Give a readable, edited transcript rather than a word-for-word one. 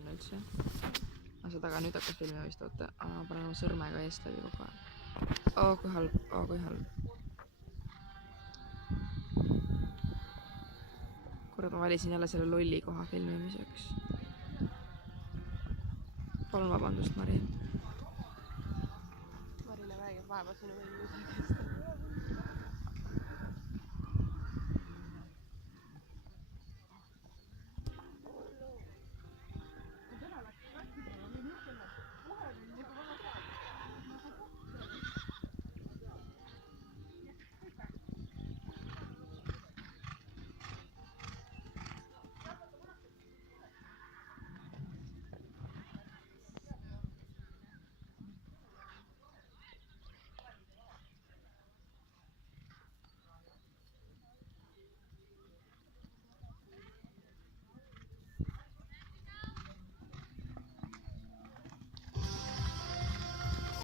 on üldse. See taga nüüd hakkas filmima vist, oota. Panen oma sõrmega eest läbi kogu aeg. Kui halb, kui halb. Kurat, ma valisin jälle selle lolli koha filmimiseks. Palun vabandust, Mari. Marile väegib vaeva sinu filmimiseks.